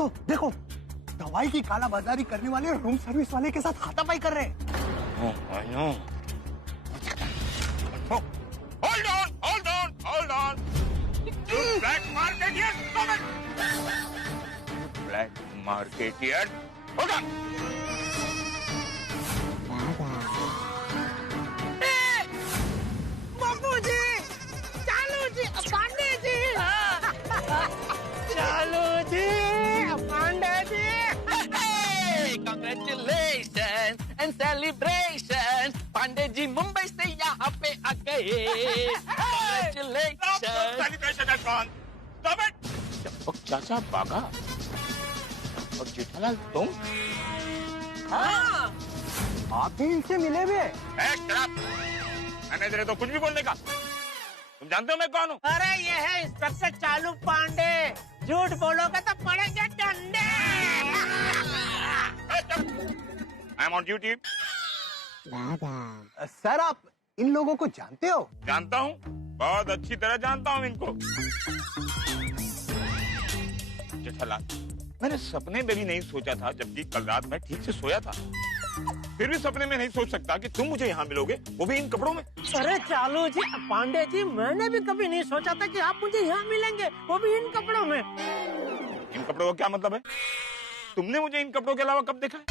तो देखो, दवाई की कालाबाजारी करने वाले रूम सर्विस वाले के साथ हाथापाई कर रहे हैं। Hold on. You black marketeer, stop it! Black marketeer, hold on. बाबू जी, चालू जी, पांडे जी, चालू जी, Pandey ji. Congratulations and celebrations, Pandey ji Mumbai से यहाँ पे आ गए। Congratulations. Celebration has gone. Stop it! Champak चाचा भागा और जेठालाल तुम? हाँ, आप भी इनसे मिले हुए? मैंने तो कुछ भी बोलने का। तुम जानते हो मैं कौन हूँ? अरे ये है इंस्पेक्टर चालू पांडे। झूठ बोलोगे तो पड़ेंगे डंडे। I am on duty. Sir, आप इन लोगों को जानते हो? जानता हूँ, बहुत अच्छी तरह जानता हूँ इनको। जेठालाल, मैंने सपने में भी नहीं सोचा था, जबकि कल रात मैं ठीक से सोया था। फिर भी सपने में नहीं सोच सकता कि तुम मुझे यहाँ मिलोगे, वो भी इन कपड़ों में। अरे चालू जी, पांडे जी, मैंने भी कभी नहीं सोचा था कि आप मुझे यहाँ मिलेंगे, वो भी इन कपड़ों में। इन कपड़ों का क्या मतलब है? तुमने मुझे इन कपड़ों के अलावा कब देखा है?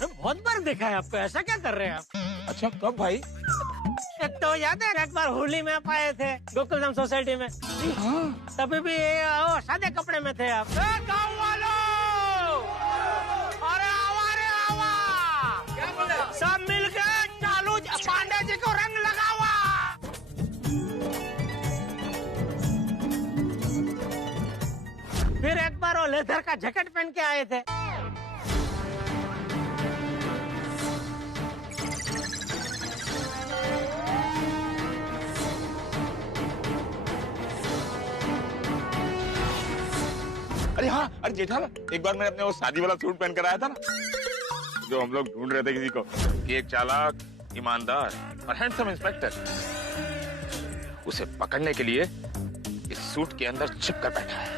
बहुत बार देखा है आपको। ऐसा क्या कर रहे हैं आप? अच्छा, कब भाई? एक तो याद है, एक बार होली में आप आए थे गोकुलधाम सोसाइटी में। तभी भी सादे कपड़े में थे आप। गाँव वालों, अरे आवा रे आवा, सब मिलकर चालू पांडे जी को रंग लगावा। फिर एक बार वो लेदर का जैकेट पहन के आए थे। अरे हाँ, अरे जेठालाल, एक बार मैंने अपने वो शादी वाला सूट पहन कर आया था ना, जो हम लोग ढूंढ रहे थे किसी को, कि एक चालाक, ईमानदार और हैंडसम इंस्पेक्टर उसे पकड़ने के लिए इस सूट के अंदर छिप कर बैठा है।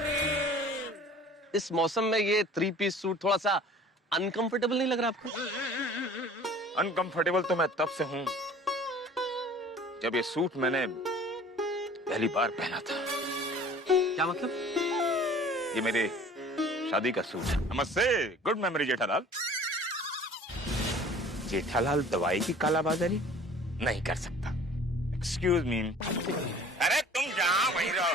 इस मौसम में ये 3 पीस सूट थोड़ा सा अनकंफर्टेबल नहीं लग रहा आपको? अनकंफर्टेबल तो मैं तब से हूँ जब ये सूट मैंने पहली बार पहना था। क्या मतलब? ये मेरे शादी का सूट है। नमस्ते, गुड मेमोरी जेठालाल। जेठालाल दवाई की कालाबाजारी नहीं कर सकता। Excuse me. अरे तुम जहाँ वहीं रहो।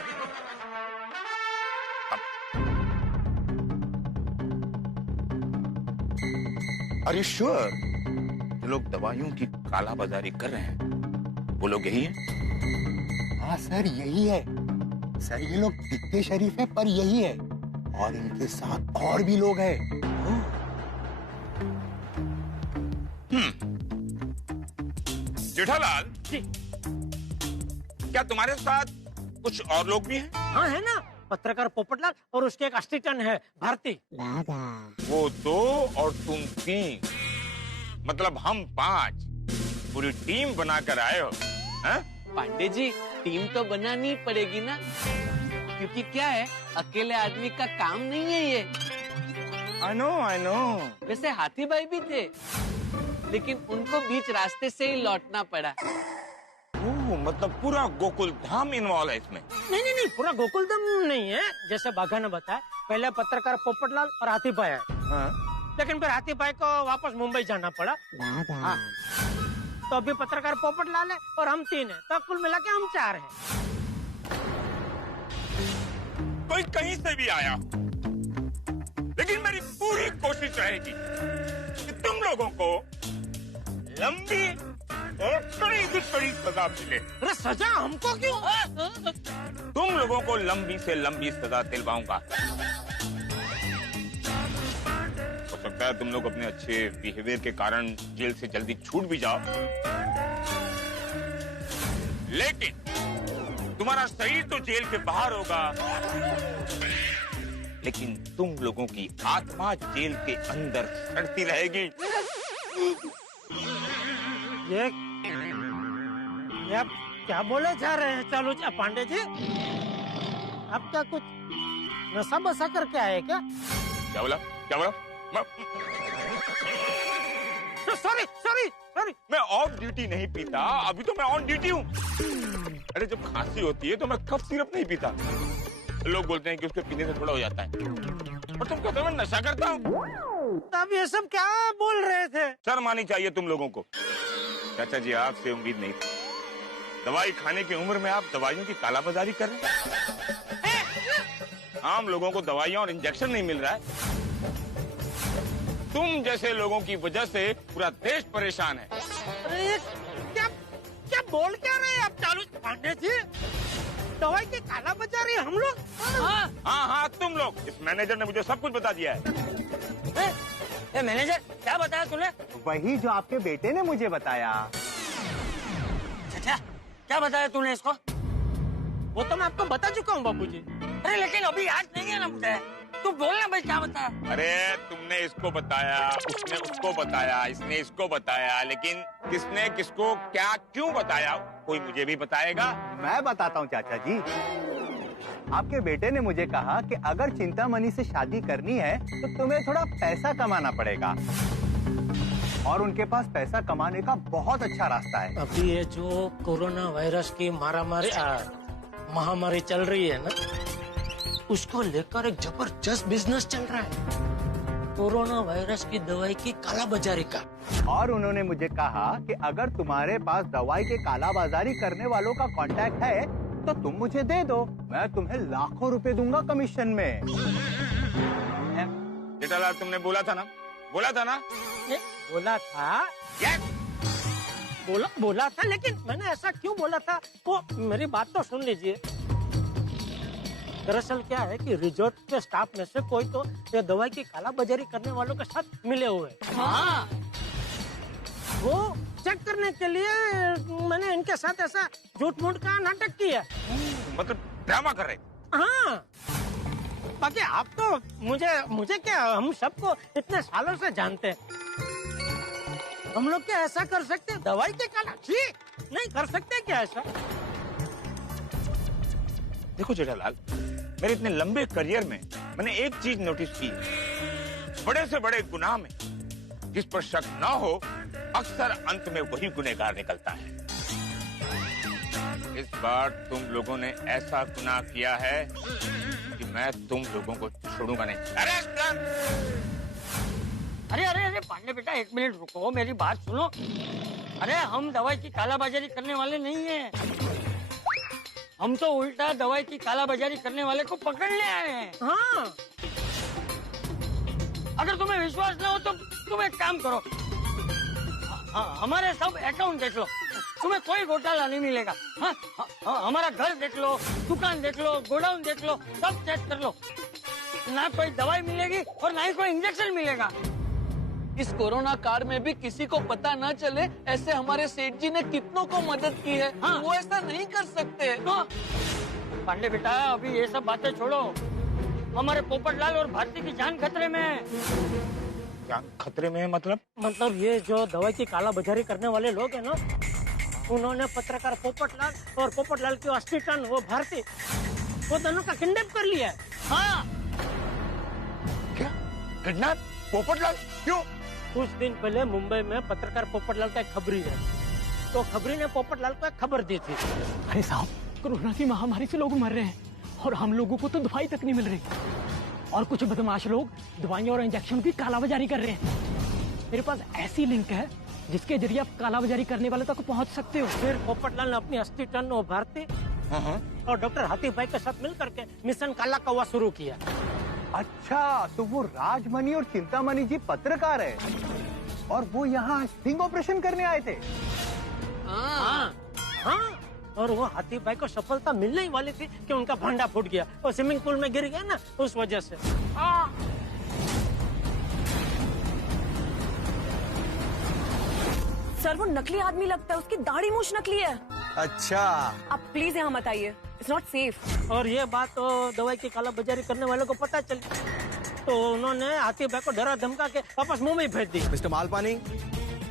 आर यू श्योर जो लोग दवाइयों की कालाबाजारी कर रहे हैं वो लोग यही हैं? हाँ सर, यही है। सर, ये लोग दिखते शरीफ है पर यही है, और इनके साथ और भी लोग हैं। जेठालाल जी, क्या तुम्हारे साथ कुछ और लोग भी हैं? हाँ है ना, पत्रकार पोपटलाल और उसके एक असिस्टेंट है भारती। वो 2 और तुम 3, मतलब हम 5 पूरी टीम बनाकर आए हो। हैं? पांडे जी, टीम तो बनानी पड़ेगी ना, क्योंकि क्या है, अकेले आदमी का काम नहीं है ये। I know। वैसे हाथी भाई भी थे, लेकिन उनको बीच रास्ते से ही लौटना पड़ा। ओह, मतलब पूरा गोकुल धाम इन्वॉल्व है इसमें? नहीं, पूरा गोकुलधाम नहीं है। जैसे बाघा ने बताया, पहले पत्रकार पोपटलाल और हाथी भाई आए, लेकिन फिर हाथी भाई को वापस मुंबई जाना पड़ा। हाँ, तो अभी पत्रकार पोपटलाल है और हम 3 हैं, तो कुल मिला के हम 4 हैं। कोई कहीं से भी आया, लेकिन मेरी पूरी कोशिश रहेगी कि तुम लोगों को लंबी और कड़ी सजा मिले। अरे सजा हमको क्यों? तुम लोगों को लंबी से लंबी सजा दिलवाऊंगा। हो सकता है तुम लोग अपने अच्छे बिहेवियर के कारण जेल से जल्दी छूट भी जाओ, लेकिन तुम्हारा शरीर तो जेल के बाहर होगा, लेकिन तुम लोगों की आत्मा जेल के अंदर सड़ती रहेगी। ये आप क्या बोले जा रहे हैं चालू जी पांडे जी? आपका कुछ नशा बसा करके आए क्या? क्या बोला? सॉरी मैं ऑफ ड्यूटी नहीं पीता, अभी तो मैं ऑन ड्यूटी हूँ। अरे जब खांसी होती है तो मैं कफ सिरप नहीं पीता। लोग बोलते हैं कि उसके पीने से थोड़ा हो जाता है, और तुम कहते हो मैं नशा करता हूँ। अब ये सब क्या बोल रहे थे? शर्म आनी चाहिए तुम लोगों को। चाचा जी, आपसे उम्मीद नहीं थी। दवाई खाने की उम्र में आप दवाइयों की कालाबाजारी कर रहे हैं। आम लोगों को दवाइयाँ और इंजेक्शन नहीं मिल रहा है। तुम जैसे लोगों की वजह से पूरा देश परेशान है। अरे क्या बोल क्या रहे हैं आप चालू पांडे जी? दवाई की कालाबाजारी हम लोग? हाँ, तुम लोग। इस मैनेजर ने मुझे सब कुछ बता दिया है। मैनेजर क्या बताया तूने? वही जो आपके बेटे ने मुझे बताया। चाचा क्या बताया तूने इसको? वो तो मैं आपको बता चुका हूँ बाबूजी। अरे लेकिन अभी याद नहीं है ना मुझे। तू बोलना भाई, क्या बताया? अरे तुमने इसको बताया, उसने उसको बताया, इसने इसको बताया, लेकिन किसने किसको क्या क्यों बताया कोई मुझे भी बताएगा? मैं बताता हूँ चाचा जी। आपके बेटे ने मुझे कहा कि अगर चिंतामणि से शादी करनी है तो तुम्हें थोड़ा पैसा कमाना पड़ेगा, और उनके पास पैसा कमाने का बहुत अच्छा रास्ता है। अभी ये जो कोरोना वायरस की महामारी चल रही है ना, उसको लेकर एक जबरदस्त बिजनेस चल रहा है, कोरोना वायरस की दवाई की कालाबाजारी का। और उन्होंने मुझे कहा कि अगर तुम्हारे पास दवाई के कालाबाजारी करने वालों का कांटेक्ट है तो तुम मुझे दे दो, मैं तुम्हें लाखों रुपए दूंगा कमीशन में। जेठालाल, तुमने बोला था ना? बोला था ना? बोला था? बोला था, लेकिन मैंने ऐसा क्यों बोला था वो मेरी बात तो सुन लीजिए। दरअसल क्या है कि रिजॉर्ट के स्टाफ में से कोई तो ये दवाई की कालाबाजारी करने वालों के साथ मिले हुए। हाँ। वो चेक करने के लिए मैंने इनके साथ ऐसा झूठ मूठ का नाटक किया। मतलब ड्रामा कर रहे? हाँ। बाकी आप तो मुझे क्या, हम सबको इतने सालों से जानते हैं। हम लोग क्या ऐसा कर सकते हैं? दवाई के काला नहीं कर सकते क्या ऐसा? देखो जेठालाल, मेरे इतने लंबे करियर में मैंने एक चीज नोटिस की, बड़े से बड़े गुनाह में जिस पर शक ना हो, अक्सर अंत में वही गुनहगार निकलता है। इस बार तुम लोगों ने ऐसा गुनाह किया है कि मैं तुम लोगों को छोड़ूंगा नहीं। अरेस्ट कर! अरे पांडे बेटा, एक मिनट रुको, मेरी बात सुनो। अरे हम दवाई की कालाबाजारी करने वाले नहीं हैं। हम तो उल्टा दवाई की कालाबाजारी करने वाले को पकड़ने आए हैं। हाँ। अगर तुम्हें विश्वास ना हो तो तुम एक काम करो, हमारे सब अकाउंट देख लो, तुम्हें कोई घोटाला नहीं मिलेगा। हाँ, हमारा घर देख लो, दुकान देख लो, गोडाउन देख लो, सब चेक कर लो। ना कोई दवाई मिलेगी और ना ही कोई इंजेक्शन मिलेगा। इस कोरोना काल में भी किसी को पता न चले, ऐसे हमारे सेठ जी ने कितनों को मदद की है। हाँ। वो ऐसा नहीं कर सकते। हाँ। पांडे बेटा, अभी ये सब बातें छोड़ो। हमारे पोपटलाल और भारती की जान खतरे में है। जान खतरे में है? मतलब ये जो दवाई की कालाबाजारी करने वाले लोग हैं ना, उन्होंने पत्रकार पोपटलाल और पोपटलाल की असिस्टेंट वो भारती, वो दोनों का किडनैप कर लिया है। हाँ। क्या किडनैप? पोपटलाल क्यों? कुछ दिन पहले मुंबई में पत्रकार पोपटलाल का एक खबरी है, तो खबरी ने पोपटलाल को एक खबर दी थी। अरे साहब, कोरोना की महामारी से लोग मर रहे हैं और हम लोगों को तो दवाई तक नहीं मिल रही, और कुछ बदमाश लोग दवाइयाँ और इंजेक्शन की कालाबाजारी कर रहे हैं। मेरे पास ऐसी लिंक है जिसके जरिए आप कालाबाजारी करने वाले तक पहुंच सकते हो। फिर पोपटलाल ने अपनी असिस्टेंट भारती और डॉक्टर हाथी भाई के साथ मिल करके मिशन काला कौवा शुरू किया। अच्छा, तो वो राजमणि और चिंतामणि जी पत्रकार है और वो यहाँ स्टिंग ऑपरेशन करने आए थे। हाँ। और वो हाथी भाई को सफलता मिलने ही वाली थी कि उनका भांडा फूट गया और स्विमिंग पूल में गिर गया ना, उस वजह से। सर, वो नकली आदमी लगता है, उसकी दाढ़ी मूछ नकली है। अच्छा, आप प्लीज यहाँ मत आइए, इट्स नॉट सेफ। और ये बात तो दवाई की कालाबाजारी करने वालों को पता चली, तो उन्होंने हाथी भाई को डरा धमका के वापस मुंबई भेज दी। मिस्टर मालपानी,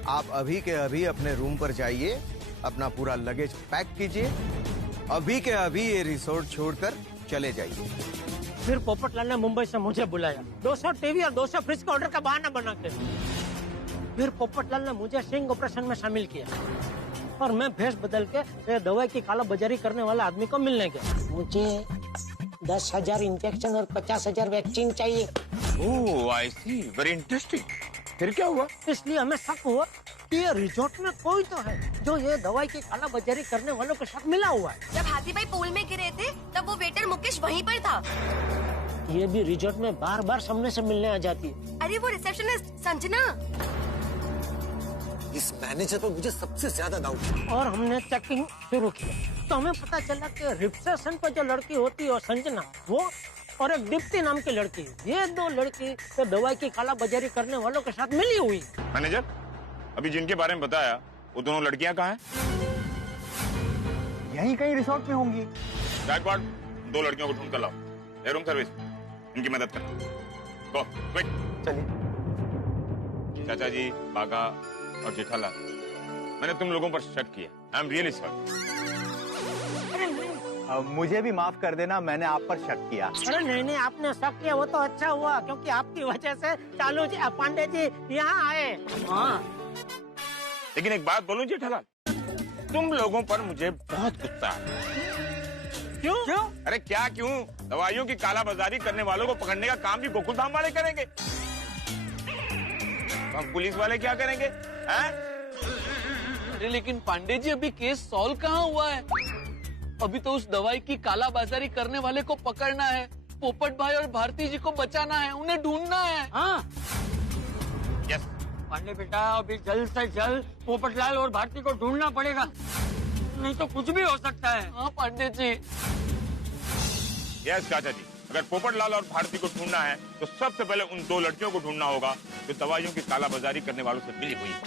आप अभी के अभी अपने रूम पर जाइए, अपना पूरा लगेज पैक कीजिए, अभी के अभी ये रिसोर्ट छोड़कर चले जाइए। फिर पोपटलाल ने मुंबई से मुझे बुलाया 200 टीवी और 200 फ्रिज का ऑर्डर का बहाना बना के। फिर पोपटलाल ने मुझे स्टिंग ऑपरेशन में शामिल किया और मैं भेष बदल के ये दवाई की काला बाजारी करने वाले आदमी को मिलने गया। मुझे 10,000 इंजेक्शन और 50,000 वैक्सीन चाहिए। ओह आई सी, वेरी इंटरेस्टिंग। फिर क्या हुआ? इसलिए हमें शक हुआ कि ये रिजॉर्ट में कोई तो है जो ये दवाई की काला बाजारी करने वालों के साथ मिला हुआ है। जब हाथी भाई पूल में गिरे थे तब वो वेटर मुकेश वहीं पर था। ये भी रिजॉर्ट में बार बार सामने से मिलने आ जाती है। अरे वो रिसेप्शनिस्ट संजना। इस मैनेजर पर मुझे सबसे ज्यादा डाउट है। और हमने चेकिंग शुरू किया तो हमें पता चला कि रिसेप्शन पर जो लड़की होती है और संजना वो और एक दीप्ति नाम की लड़की, ये दो लड़की तो दवाई की काला बाजारी करने वालों के साथ मिली हुई। मैनेजर, अभी जिनके बारे में बताया वो दोनों लड़कियां कहाँ हैं? यहीं कहीं रिसोर्ट में होंगी। गायकवाड़, 2 लड़कियों को ढूंढ कर लाओ। रूम सर्विस, इनकी मदद करना। गो क्विक। चलिए। चाचा जी, बागा और जेठालाल, मैंने तुम लोगों पर शक किया। I am really sorry. मुझे भी माफ कर देना, मैंने आप पर शक किया। अरे नहीं, आपने शक किया वो तो अच्छा हुआ, क्योंकि आपकी वजह से चालू जी पांडे जी यहाँ आए। हाँ, लेकिन एक बात बोलूं जेठालाल, तुम लोगों पर मुझे बहुत गुस्सा है। क्यों? अरे क्या क्यों? दवाइयों की काला बाजारी करने वालों को पकड़ने का काम भी गोकुल धाम वाले करेंगे, तो हम पुलिस वाले क्या करेंगे? हैं? अरे लेकिन पांडे जी, अभी केस सॉल्व कहाँ हुआ है? अभी तो उस दवाई की काला बाजारी करने वाले को पकड़ना है, पोपट भाई और भारती जी को बचाना है, उन्हें ढूंढना है। हाँ यस पांडे बेटा, अभी जल्द से जल्द पोपटलाल और भारती को ढूंढना पड़ेगा, नहीं तो कुछ भी हो सकता है। हाँ पांडे जी। यस चाचा जी, अगर पोपटलाल और भारती को ढूंढना है तो सबसे पहले उन 2 लड़कियों को ढूंढना होगा जो दवाइयों की काला बाजारी करने वालों से मिली हुई है।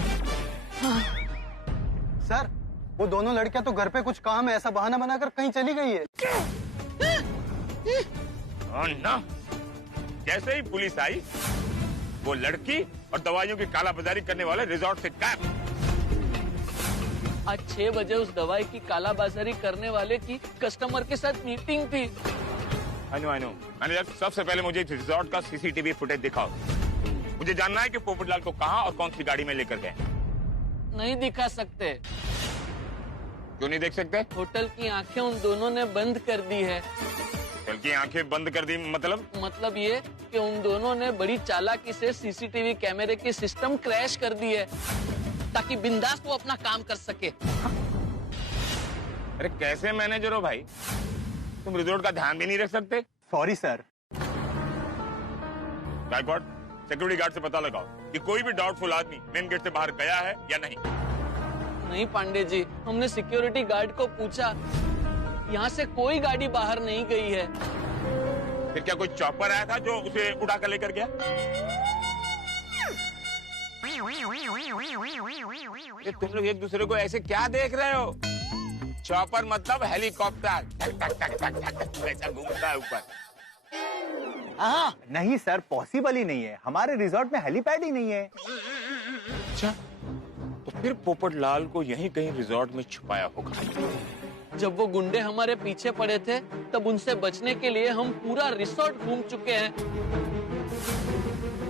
सर, वो दोनों लड़कियां तो घर पे कुछ काम है ऐसा बहाना बनाकर कहीं चली गई है। ना, जैसे ही पुलिस आई वो लड़की और दवाइयों की काला बाजारी करने वाले रिजॉर्ट से गायब। आज 6 बजे उस दवाई की काला बाजारी करने वाले की कस्टमर के साथ मीटिंग थी। I know. मैनेजर, सबसे पहले मुझे इस रिजॉर्ट का सीसीटीवी फुटेज दिखाओ। मुझे जानना है कि पोपटलाल को कहाँ और कौन सी गाड़ी में लेकर गए। नहीं दिखा सकते। क्यों नहीं देख सकते? होटल की आंखें उन दोनों ने बंद कर दी है। होटल की आंखें बंद कर दी मतलब ये कि उन दोनों ने बड़ी चालाकी से सीसीटीवी कैमरे की सिस्टम क्रैश कर दी है ताकि बिंदास वो अपना काम कर सके। अरे कैसे मैनेजर हो भाई, तुम रिजॉर्ट का ध्यान भी नहीं रख सकते? Sorry sir. Gaikwad, security guard से पता लगाओ कि कोई भी डाउटफुल आदमी मेन गेट से बाहर गया है या नहीं। नहीं पांडे जी, हमने सिक्योरिटी गार्ड को पूछा, यहाँ से कोई गाड़ी बाहर नहीं गई है। फिर क्या कोई चॉपर आया था जो उसे उड़ा कर लेकर गया? ये तुम लोग एक दूसरे को ऐसे क्या देख रहे हो? चॉपर मतलब हेलीकॉप्टर, ऐसा घूमता है ऊपर। हाँ नहीं सर, पॉसिबल ही नहीं है, हमारे रिजॉर्ट में हेलीपैड ही नहीं है। अच्छा, तो फिर पोपटलाल को यहीं कहीं रिजॉर्ट में छुपाया होगा। जब वो गुंडे हमारे पीछे पड़े थे तब उनसे बचने के लिए हम पूरा रिसोर्ट घूम चुके हैं,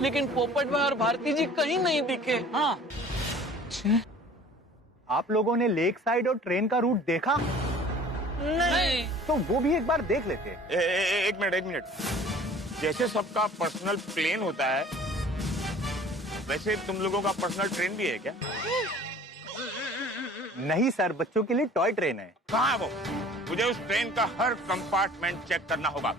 लेकिन पोपट भाई और भारती जी कहीं नहीं दिखे। हाँ, आप लोगों ने लेक साइड और ट्रेन का रूट देखा? नहीं। तो वो भी एक बार देख लेते। एक मिनट। जैसे सबका पर्सनल प्लेन होता है वैसे तुम लोगों का पर्सनल ट्रेन भी है क्या? नहीं सर, बच्चों के लिए टॉय ट्रेन है। कहाँ है वो? मुझे उस ट्रेन का हर कंपार्टमेंट चेक करना होगा।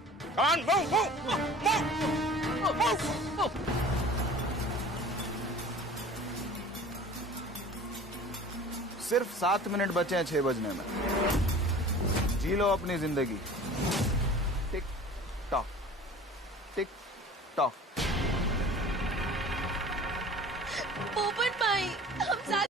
सिर्फ 7 मिनट बचे हैं 6 बजने में। जी लो अपनी जिंदगी। Tick tock, tick tock. पोपट भाई, हम साथ